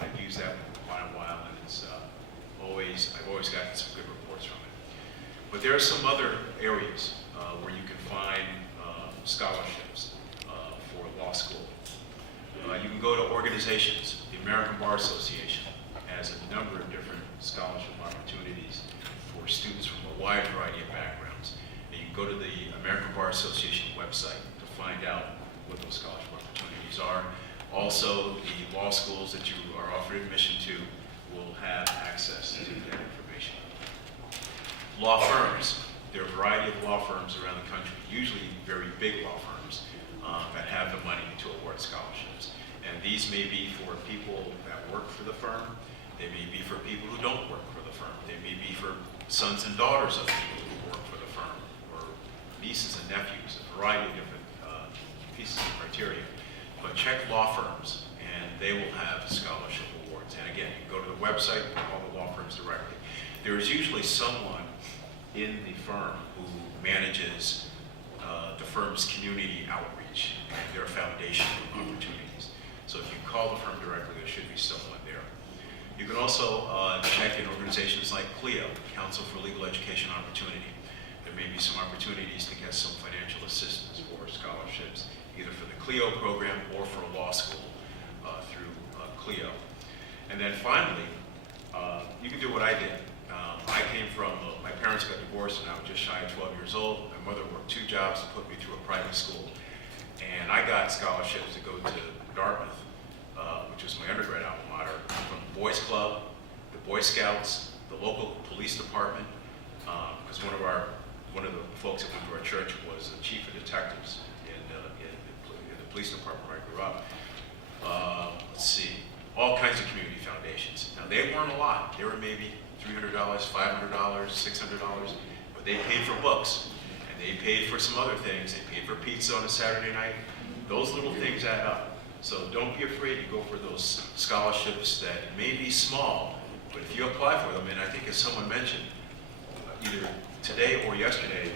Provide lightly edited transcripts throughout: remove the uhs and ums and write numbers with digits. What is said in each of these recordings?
I've used that for quite a while, and it's I've always gotten some good reports from it. But there are some other areas where you can find scholarships for law school. You can go to organizations. The American Bar Association has a number of different scholarship opportunities for students from a wide variety of backgrounds. And you can go to the American Bar Association website to find out what those scholarship opportunities are. Also, the law schools that you are offered admission to will have access to that information. Law firms. There are a variety of law firms around the country, usually very big law firms, that have the money to award scholarships. And these may be for people that work for the firm. They may be for people who don't work for the firm. They may be for sons and daughters of people who work for the firm, or nieces and nephews, a variety of different pieces of criteria. But check law firms, and they will have scholarship awards. And again, you can go to the website and call the law firms directly. There is usually someone in the firm who manages the firm's community outreach and their foundation opportunities. So if you call the firm directly, there should be someone there. You can also check in organizations like CLEO, Council for Legal Education Opportunity. There may be some opportunities to get some financial assistance for scholarships, either for the CLEO program or for a law school through CLEO. And then finally, you can do what I did. I came from, my parents got divorced when I was just shy of 12 years old. My mother worked 2 jobs to put me through a private school. And I got scholarships to go to Dartmouth, which was my undergrad alma mater, from the Boys Club, the Boy Scouts, the local police department, because one of the folks that went to our church was the chief of detectives in the police department where I grew up. Let's see, all kinds of community foundations. Now they weren't a lot. They were maybe $300, $500, $600, but they paid for books, and they paid for some other things. They paid for pizza on a Saturday night. Those little things add up. So don't be afraid to go for those scholarships that may be small, but if you apply for them, and I think as someone mentioned, either today or yesterday,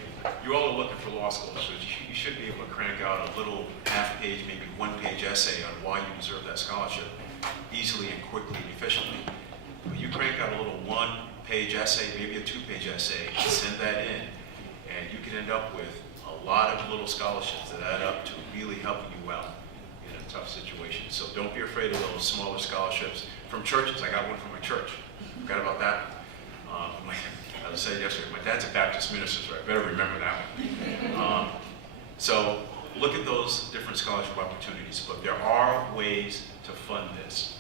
you all are looking for law school, so you should be able to crank out a little half-page, maybe one-page essay on why you deserve that scholarship easily and quickly and efficiently. But you crank out a little one-page essay, maybe a 2-page essay, and send that in, and you can end up with a lot of little scholarships that add up to really helping you out in a tough situation. So don't be afraid of those smaller scholarships from churches. I got one from my church. Forgot about that. As I said yesterday, my dad's a Baptist minister, so I better remember that one. So look at those different scholarship opportunities, but there are ways to fund this.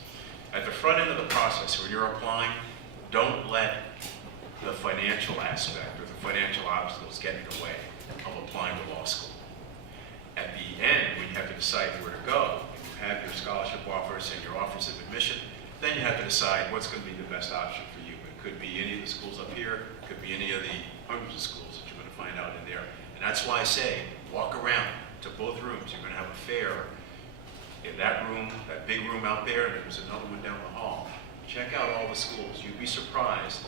At the front end of the process, when you're applying, don't let the financial aspect or the financial obstacles get in the way of applying to law school. At the end, when you have to decide where to go, and you have your scholarship offers and your offers of admission, then you have to decide what's going to be the best option for you. It could be any of the schools up here, it could be any of the hundreds of schools that you're going to find out in there. And that's why I say, walk around to both rooms. You're going to have a fair in that room, that big room out there, and there's another one down the hall. Check out all the schools. You'd be surprised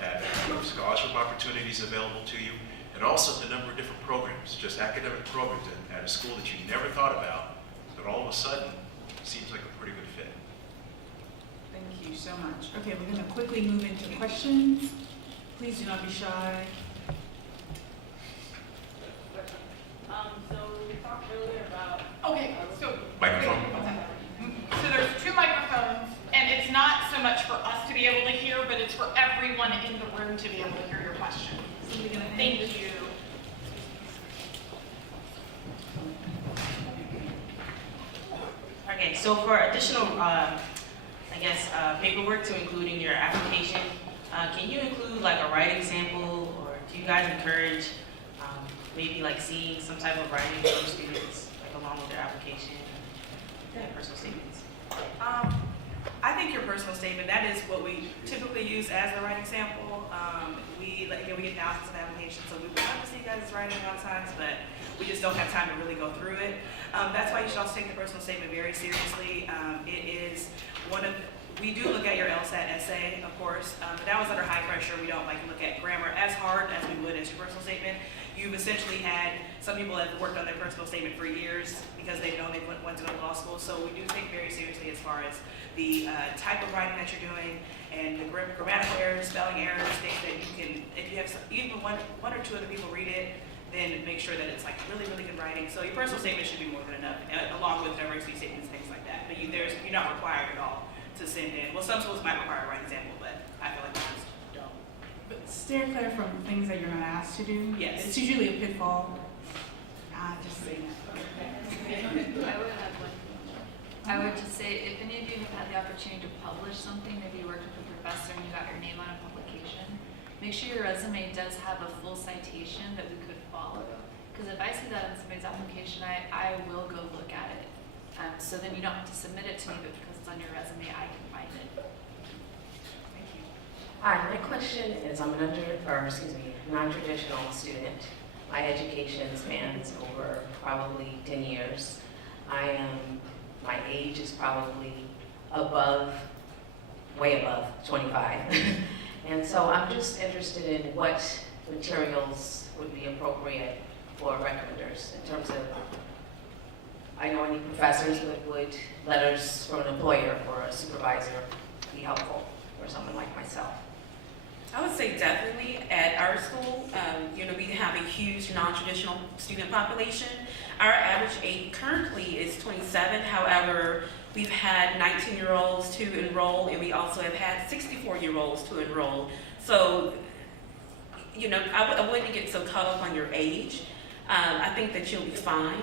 at the scholarship opportunities available to you, and also the number of different programs, just academic programs at a school that you never thought about, but all of a sudden seems like a pretty good fit. Thank you so much. Okay, we're going to quickly move into questions. Please do not be shy. So we talked earlier about. Okay, so. Microphone. So there's 2 microphones, and it's not so much for us to be able to hear, but it's for everyone in the room to be able to hear your question. Thank you. Okay, so for additional, paperwork to include in your application, can you include like a writing sample, or do you guys encourage maybe like seeing some type of writing from students like along with their application and personal statements? I think your personal statement, that is what we typically use as the writing sample. We get thousands of applications, so we would love to see you guys' writing a lot of times, but we just don't have time to really go through it. That's why you should also take the personal statement very seriously. It is one We do look at your LSAT essay, of course, but that was under high pressure. We don't like look at grammar as hard as we would as your personal statement. You've essentially had some people that have worked on their personal statement for years because they've known they went to go to law school. So we do take very seriously as far as the type of writing that you're doing and the grammatical errors, spelling errors, things that you can, if you have even one or two other people read it, then make sure that it's like really, really good writing. So your personal statement should be more than enough, along with diversity statements, things like that. But you're not required at all to send in. Well, some schools might require a writing example, but I feel like ours don't. But steer clear from things that you're not asked to do. Yes. It's usually a pitfall. Just saying that. I would just say, if any of you have had the opportunity to publish something, maybe you worked with a professor and you got your name on a publication, make sure your resume does have a full citation that we could follow. Because if I see that in somebody's application, I will go look at it. So then you don't have to submit it to me, but because it's on your resume, I can find it. Thank you. Hi, my question is, I'm a non-traditional student. My education spans over probably 10 years. My age is probably way above 25. And so I'm just interested in what materials would be appropriate for recommenders in terms of, I know any professors, but would letters from an employer or a supervisor be helpful for someone like myself? I would say definitely at our school. We have a huge non-traditional student population. Our average age currently is 27. However, we've had 19-year-olds to enroll, and we also have had 64-year-olds to enroll. So, I wouldn't get so caught up on your age. I think that you'll be fine.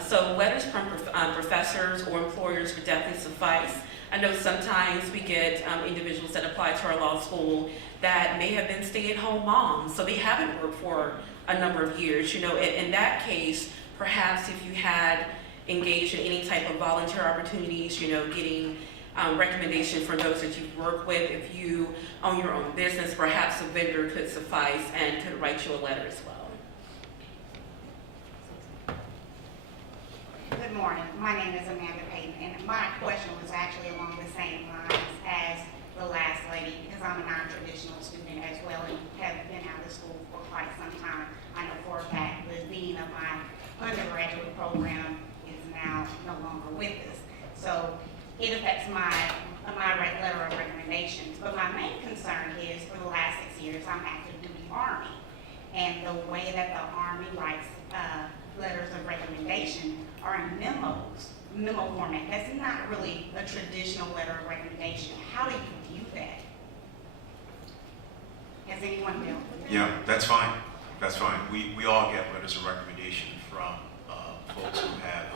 So letters from professors or employers would definitely suffice. I know sometimes we get individuals that apply to our law school that may have been stay-at-home moms, so they haven't worked for a number of years. In that case, perhaps if you had engaged in any type of volunteer opportunities, getting recommendations from those that you've worked with. If you own your own business, perhaps a vendor could suffice and could write you a letter as well. Good morning. My name is Amanda Payton, and my question was actually along the same lines as the last lady, because I'm a non-traditional student as well and have been out of school for quite some time. I know for a fact the dean of my undergraduate program is now no longer with us. So it affects my letter of recommendations. But my main concern is for the last 6 years, I'm active duty Army. And the way that the Army writes letters of recommendation are in memo format. That's not really a traditional letter of recommendation. How do you view that? Has anyone dealt with that? Yeah, that's fine. That's fine. We all get letters of recommendation from folks who have,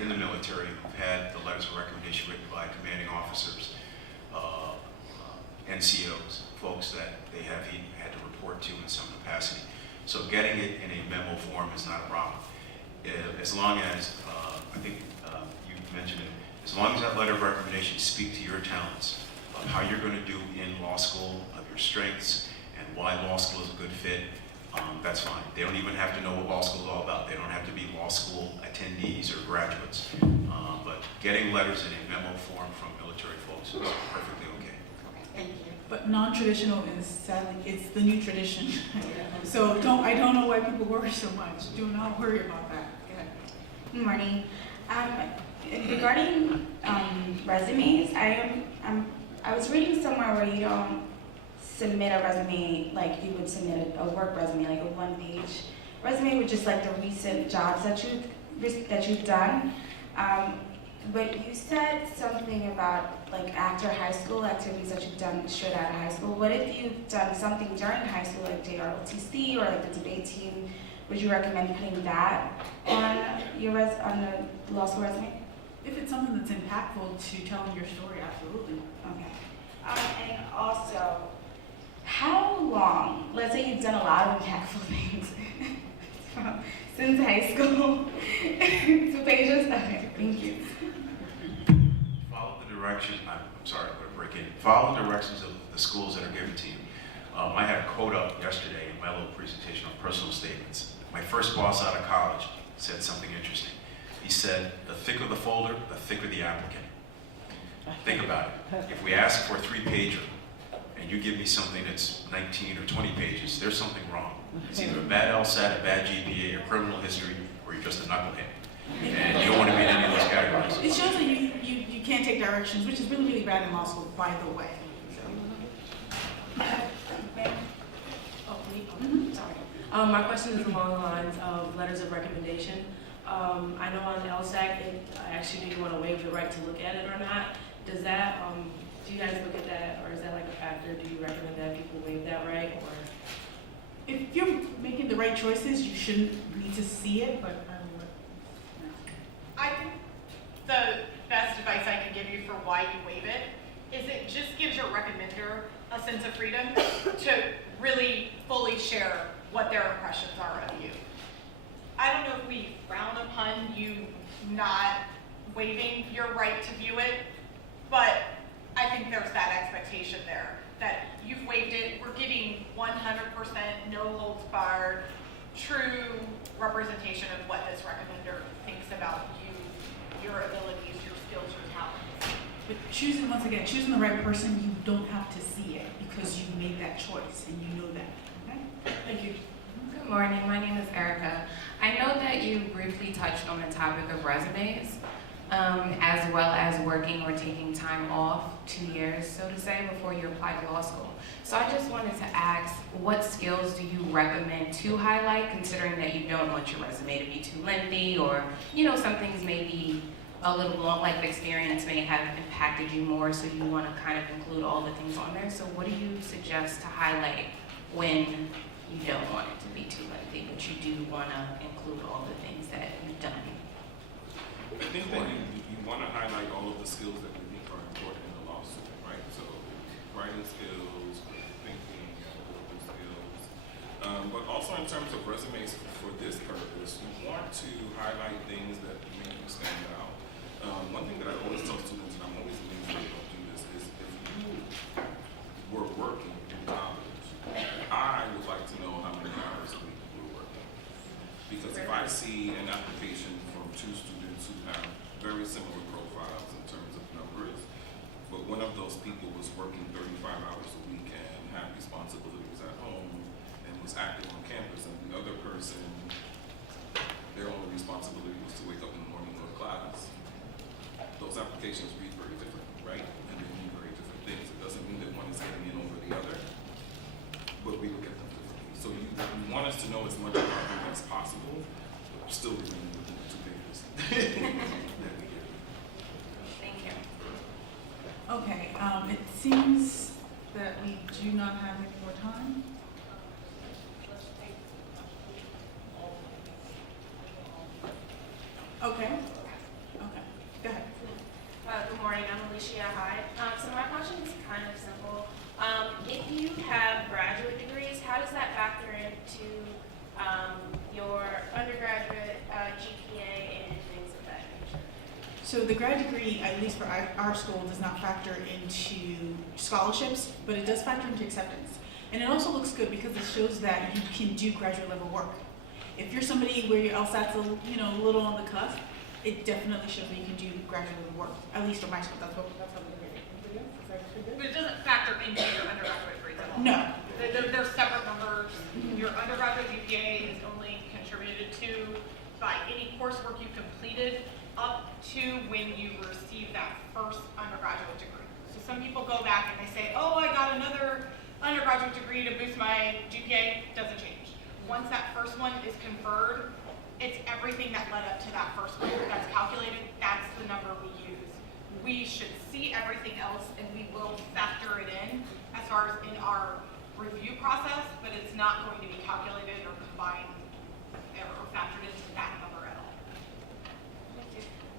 in the military, who've had the letters of recommendation written by commanding officers, NCOs, folks that they have had to report to in some capacity. So getting it in a memo form is not a problem. As long as, I think you mentioned it, as long as that letter of recommendation speaks to your talents, of how you're going to do in law school, of your strengths, and why law school is a good fit, that's fine. They don't even have to know what law school is all about. They don't have to be law school attendees or graduates. But getting letters in a memo form from military folks is perfectly okay. Thank you. But non-traditional is sadly, it's the new tradition. So I don't know why people worry so much. Do not worry about that. Go ahead. Good morning. Regarding resumes, I was reading somewhere where you don't submit a resume like you would submit a work resume, like a one-page resume with just like the recent jobs that you've done. But you said something about like after high school activities that you've done straight out of high school. What if you've done something during high school like JROTC or like the debate team? Would you recommend putting that on on the law school resume? If it's something that's impactful to telling your story, absolutely. Okay. And also, how long, let's say you've done a lot of impactful things since high school, 2 pages? Okay, thank you. Follow the directions, I'm sorry, I'm going to break in. Follow the directions of the schools that are given to you. I had a quote up yesterday in my little presentation on personal statements. My first boss out of college said something interesting. He said, the thicker the folder, the thicker the applicant. Think about it. If we ask for a 3-pager and you give me something that's 19 or 20 pages, there's something wrong. It's either a bad LSAT, a bad GPA, a criminal history, or you're just a knucklehead. And you don't want to be in any of those categories. It shows that you can't take directions, which is really, really bad in law school, by the way. Sorry. My question is along the lines of letters of recommendation. I know on the LSAC, I actually do you want to waive the right to look at it or not. Does that, do you guys look at that, or is that like a factor? Do you recommend that people waive that right, or? If you're making the right choices, you shouldn't need to see it, but I think the best advice I can give you for why you waive it is it just gives your recommender a sense of freedom to really fully share what their impressions are of you. I don't know if we frown upon you not waiving your right to view it, but I think there's that expectation there that you've waived it. We're getting 100% no holds barred, true representation of what this recommender thinks about you, your abilities, your skills, your talents. but choosing the right person, you don't have to see it because you made that choice and you know that. Okay? Thank you. Good morning, my name is Erica. I know that you briefly touched on the topic of resumes, as well as working or taking time off 2 years, so to say, before you apply to law school. So I just wanted to ask, what skills do you recommend to highlight, considering that you don't want your resume to be too lengthy, or, you know, some things may be a little long, like experience may have impacted you more, so you want to kind of include all the things on there. So what do you suggest to highlight when you don't want it to be too lengthy, but you do want to include all the things that you've done? I think that you want to highlight all of the skills that we think are important in the law school, right? So writing skills, thinking, analytical skills. But also in terms of resumes for this purpose, you want to highlight things that make you stand out. One thing that I always tell students, and I'm always amazed when they don't do this, is if you were working in college, I would like to know how many hours a week you were working. Because if I see an application from 2 students who have very similar profiles in terms of numbers, but one of those people was working 35 hours a week and had responsibilities at home and was active on campus, and the other person, their only responsibility was to wake up in the morning and go to class, those applications read very different, right? And they mean very different things. It doesn't mean that one is getting in over the other, but we look at them differently. So you want us to know as much about them as possible, but still remaining within the 2 pages that we give. Thank you. Okay, it seems that we do not have any more time. Okay. Okay. Go ahead. Good morning, I'm Alicia Hyde. So my question is kind of simple. If you have graduate degrees, how does that factor into your undergraduate GPA and things of that nature? So the grad degree, at least for our school, does not factor into scholarships, but it does factor into acceptance. And it also looks good because it shows that you can do graduate level work. If you're somebody where your LSAT's a little on the cusp, it definitely shows that you can do graduate level work. At least for my school, that's how we do it. But it doesn't factor into your undergraduate grades at all. No. They're separate numbers. Your undergraduate GPA is only contributed to by any coursework you completed up to when you receive that first undergraduate degree. So some people go back and they say, oh, I got another undergraduate degree to boost my GPA. Doesn't change. Once that first one is conferred, it's everything that led up to that first one that's calculated. That's the number we use. We should see everything else, and we will factor it in as far as in our review process, but it's not going to be calculated or combined or factored into that number at all.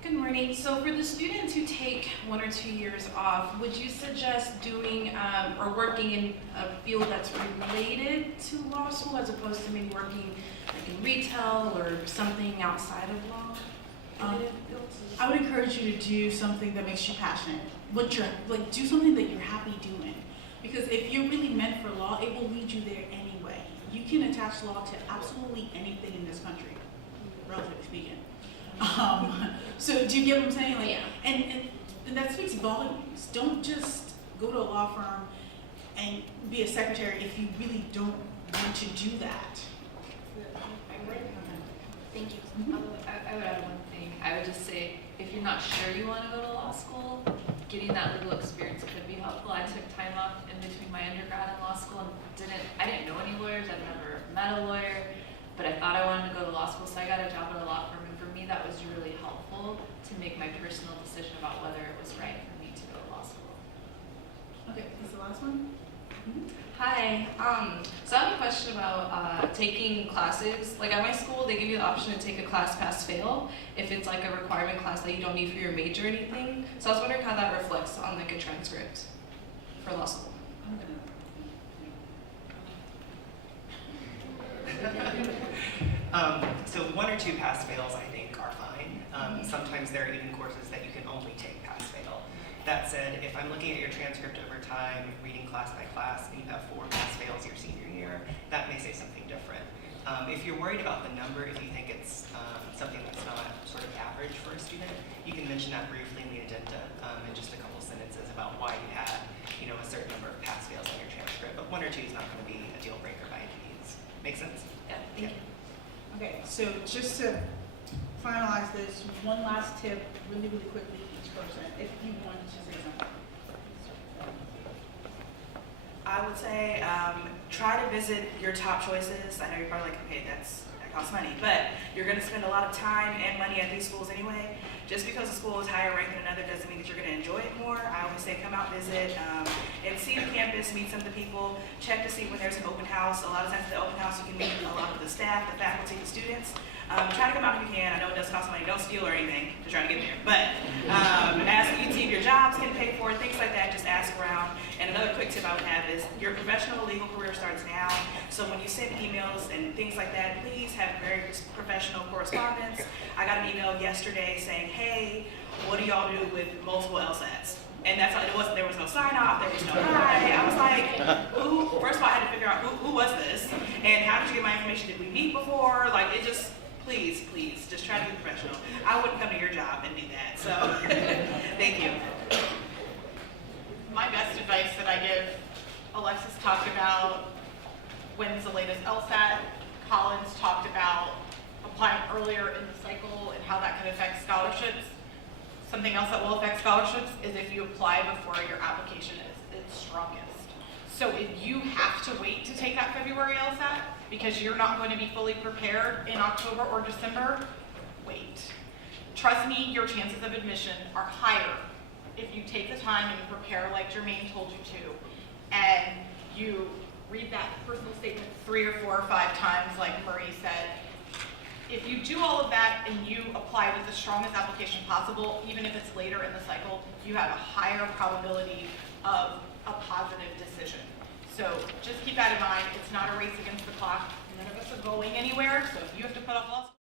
Good morning. So for the students who take 1 or 2 years off, would you suggest doing or working in a field that's related to law school as opposed to maybe working like in retail or something outside of law? I would encourage you to do something that makes you passionate. Do something that you're happy doing. Because if you're really meant for law, it will lead you there anyway. You can attach law to absolutely anything in this country, relatively speaking. So do you get what I'm saying? Like, Yeah. and then that speaks volumes. Don't just go to a law firm and be a secretary if you really don't want to do that. Thank you. I would add one thing. I would just say, if you're not sure you want to go to law school, getting that legal experience could be helpful. I took time off in between my undergrad and law school and I didn't know any lawyers. I'd never met a lawyer, but I thought I wanted to go to law school, so I got a job at a law firm, and for me that was really helpful to make my personal decision about whether it was right for me to go to law school. Okay, is the last one? Hi, so I have a question about taking classes. Like at my school, they give you the option to take a class pass fail if it's like a requirement class that you don't need for your major or anything. So I was wondering how that reflects on like a transcript for law school. So 1 or 2 pass fails I think are fine. Sometimes there are even courses that you can only take pass fail. That said, if I'm looking at your transcript over time, reading class by class, and you have 4 pass fails your senior year, that may say something different. If you're worried about the number, if you think it's something that's not sort of average for a student, you can mention that briefly in the addenda in just a couple sentences about why you had a certain number of pass fails on your transcript. But 1 or 2 is not going to be a deal breaker by any means. Make sense? Yeah, thank you. Okay, so just to finalize this, one last tip, really, really quickly, each person, if you wanted to say something. I would say try to visit your top choices. I know you're probably like, okay, that costs money, but you're going to spend a lot of time and money at these schools anyway. Just because a school is higher ranked than another doesn't mean that you're going to enjoy it more. I always say come out, visit, and see the campus, meet some of the people, check to see when there's an open house. A lot of times at the open house you can meet a lot of the staff, the faculty, the students. Try to come out if you can. I know it does cost money. Don't steal or anything to try to get there. But ask UT if your job's getting paid for, things like that. Just ask around. And another quick tip I would have is your professional legal career starts now. So when you send emails and things like that, please have very professional correspondence. I got an email yesterday saying, hey, what do y'all do with multiple LSATs? And that's how it wasn't. There was no sign off. There was no hi. I was like, who? First of all, I had to figure out who was this, and how did you get my information? Did we meet before? Like it just. Please, just try to be professional. I wouldn't come to your job and do that, so thank you. My best advice that I give, Alexis talked about when's the latest LSAT. Collins talked about applying earlier in the cycle and how that could affect scholarships. Something else that will affect scholarships is if you apply before your application is its strongest. So if you have to wait to take that February LSAT because you're not going to be fully prepared in October or December, wait. Trust me, your chances of admission are higher if you take the time and you prepare like Jermaine told you to, and you read that personal statement 3 or 4 or 5 times like Marie said. If you do all of that and you apply with the strongest application possible, even if it's later in the cycle, you have a higher probability of a positive decision. So just keep that in mind. It's not a race against the clock. None of us are going anywhere. So if you have to put off law school,